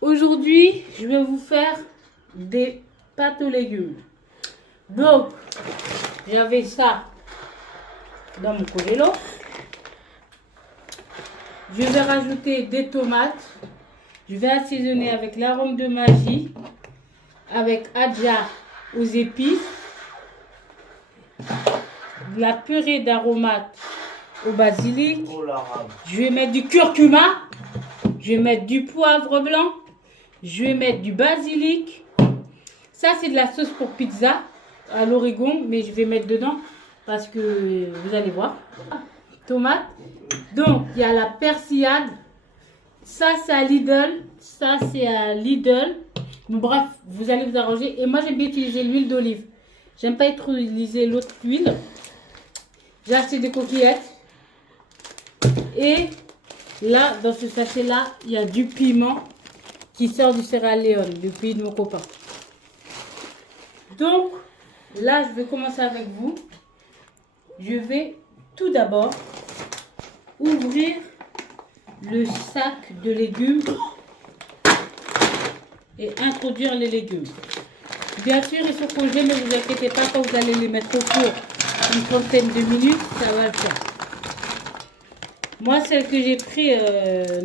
Aujourd'hui, je vais vous faire des pâtes aux légumes. Donc, j'avais ça dans mon congélo. Je vais rajouter des tomates. Je vais assaisonner avec l'arôme de magie, avec adja aux épices, de la purée d'aromates au basilic. Je vais mettre du curcuma. Je vais mettre du poivre blanc. Je vais mettre du basilic. Ça, c'est de la sauce pour pizza à l'origon, mais je vais mettre dedans parce que vous allez voir. Tomate. Donc, il y a la persillade. Ça, c'est à Lidl. Ça, c'est à Lidl. Bon, bref, vous allez vous arranger. Et moi, j'aime bien utiliser l'huile d'olive. J'aime pas utiliser l'autre huile. J'ai acheté des coquillettes. Et là, dans ce sachet-là, il y a du piment qui sort du Sierra Leone, du pays de mon copain. Donc, là, je vais commencer avec vous. Je vais tout d'abord ouvrir le sac de légumes et introduire les légumes. Bien sûr, ils sont congelés, mais ne vous inquiétez pas, quand vous allez les mettre au four une trentaine de minutes, ça va le faire. Moi, celle que j'ai pris,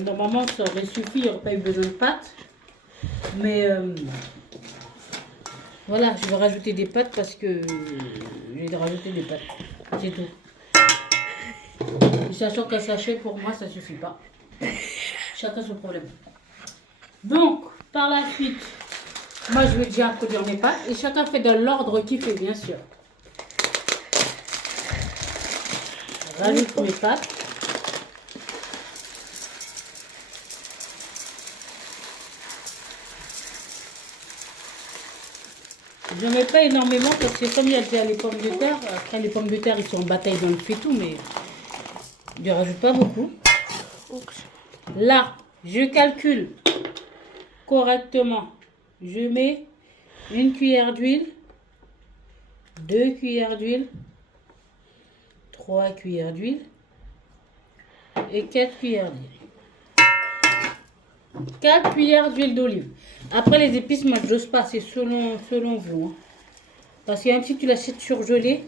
normalement, ça aurait suffi, il n'y aurait pas eu besoin de pâtes. Mais voilà, je vais rajouter des pâtes parce que je vais rajouter des pâtes. C'est tout. Sachant qu'un sachet, pour moi, ça ne suffit pas. Chacun son problème. Donc, par la suite, moi, je vais déjà introduire mes pâtes. Et chacun fait dans l'ordre qu'il fait, bien sûr. Je rajoute mes pâtes. Je ne mets pas énormément parce que comme il y a déjà les pommes de terre, après les pommes de terre, ils sont en bataille dans le faitout, mais je ne rajoute pas beaucoup. Là, je calcule correctement. Je mets une cuillère d'huile, 2 cuillères d'huile, 3 cuillères d'huile et 4 cuillères d'huile. 4 cuillères d'huile d'olive. Après les épices, moi je n'ose pas, c'est selon vous. Hein. Parce que même si tu l'achètes surgelé,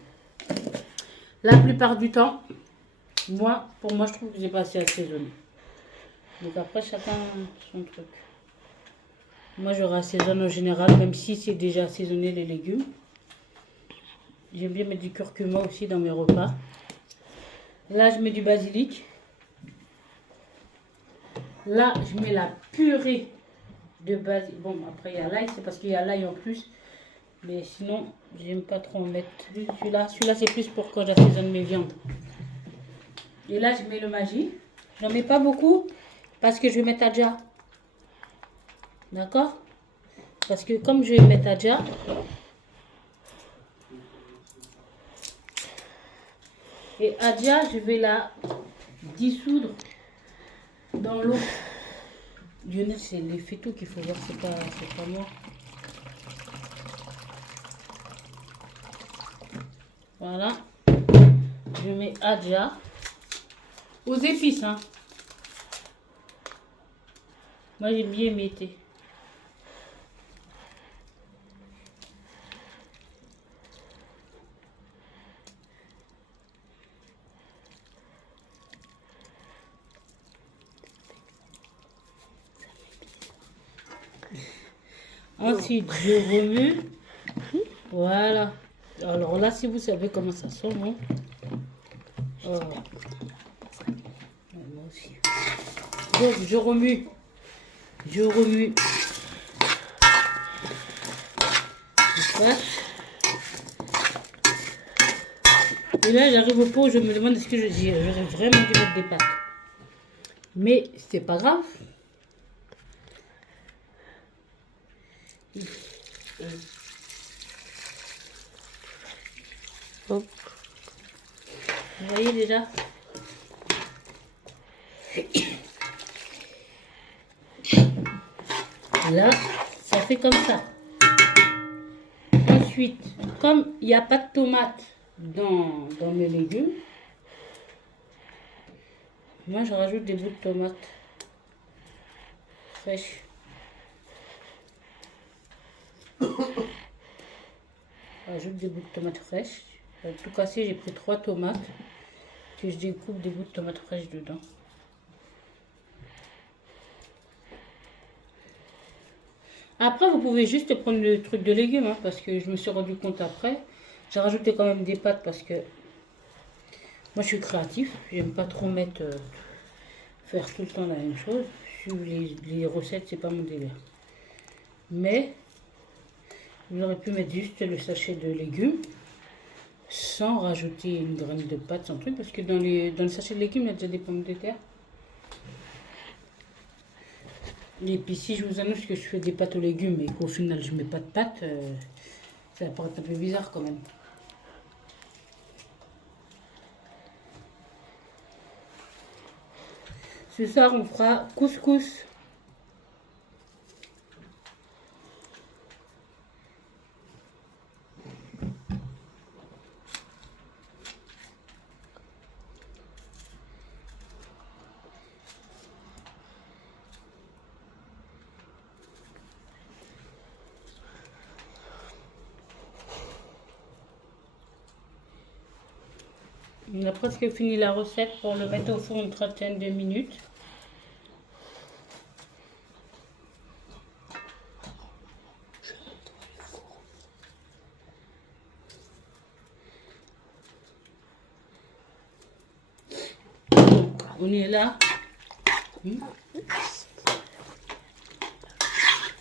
la plupart du temps, pour moi je trouve que j'ai pas assez assaisonné. Donc après chacun son truc. Moi je rassaisonne en général, même si c'est déjà assaisonné les légumes. J'aime bien mettre du curcuma aussi dans mes repas. Là je mets du basilic. Là je mets la purée de basilic. Bon après il y a l'ail, c'est parce qu'il y a l'ail en plus. Mais sinon j'aime pas trop en mettre. Celui-là c'est plus pour quand j'assaisonne mes viandes. Et là je mets le magie. J'en mets pas beaucoup parce que je vais mettre adja. D'accord? Parce que comme je vais mettre adja, et adja, je vais la dissoudre dans l'eau. Lionel, c'est les fétaux qu'il faut voir, c'est pas moi. Voilà. Je mets adja. Aux épices, hein. Moi, j'aime bien mété. Ensuite, je remue. Voilà. Alors là, si vous savez comment ça sent, bon. Oh. Moi aussi. Donc, je remue. Je remue. Et là, j'arrive au pot où je me demande est-ce que j'aurais vraiment dû mettre des pâtes. Mais c'est pas grave. Hop. Vous voyez déjà? Là, ça fait comme ça. Ensuite, comme il n'y a pas de tomate dans mes légumes, moi je rajoute des bouts de tomates fraîches. Rajoute des bouts de tomates fraîches. Tout cassé, j'ai pris 3 tomates que je découpe des bouts de tomates fraîches dedans. Après, vous pouvez juste prendre le truc de légumes, hein, parce que je me suis rendu compte après. J'ai rajouté quand même des pâtes parce que moi je suis créatif. J'aime pas trop mettre, faire tout le temps la même chose. Suivre les recettes, c'est pas mon délire. Mais vous auriez pu mettre juste le sachet de légumes sans rajouter une graine de pâte, sans truc, parce que dans le sachet de légumes, il y a déjà des pommes de terre. Et puis si je vous annonce que je fais des pâtes aux légumes et qu'au final je mets pas de pâtes, ça va paraître un peu bizarre quand même. Ce soir on fera couscous. On a presque fini la recette pour le mettre au four une trentaine de minutes. On est là.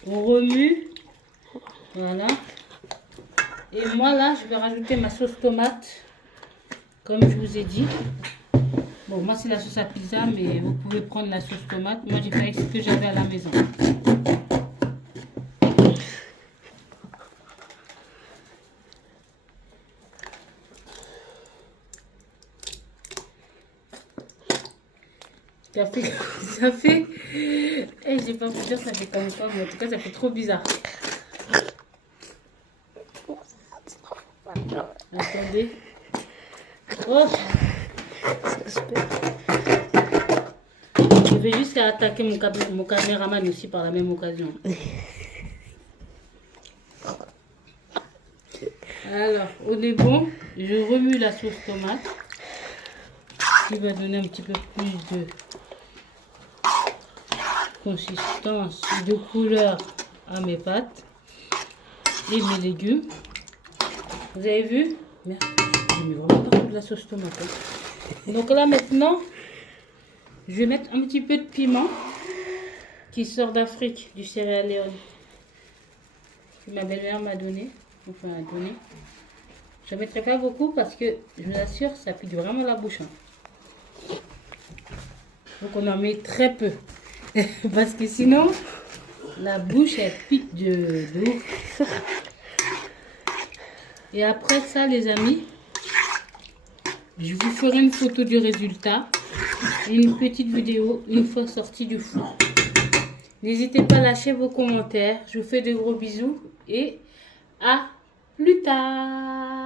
On remue. Voilà. Et moi là, je vais rajouter ma sauce tomate. Comme je vous ai dit. Bon, moi c'est la sauce à pizza, mais vous pouvez prendre la sauce tomate. Moi j'ai fait avec ce que j'avais à la maison. Ça fait, j'ai pas pu dire ça fait comme ça, mais en tout cas ça fait trop bizarre. Attendez. Oh, je vais juste attaquer mon caméraman aussi par la même occasion. Alors, on est bon. Je remue la sauce tomate qui va donner un petit peu plus de consistance, de couleur à mes pâtes et mes légumes. Vous avez vu? Merci. J'ai mis vraiment partout de la sauce tomate. Hein. Donc là maintenant, je vais mettre un petit peu de piment qui sort d'Afrique, du Sierra Leone, que ma belle-mère m'a donné. Enfin, a donné. Je ne mettrai pas beaucoup parce que je vous assure, ça pique vraiment la bouche. Hein. Donc on en met très peu. Parce que sinon, la bouche elle pique de ouf. Et après ça, les amis, je vous ferai une photo du résultat et une petite vidéo une fois sorti du four. N'hésitez pas à lâcher vos commentaires. Je vous fais de gros bisous et à plus tard.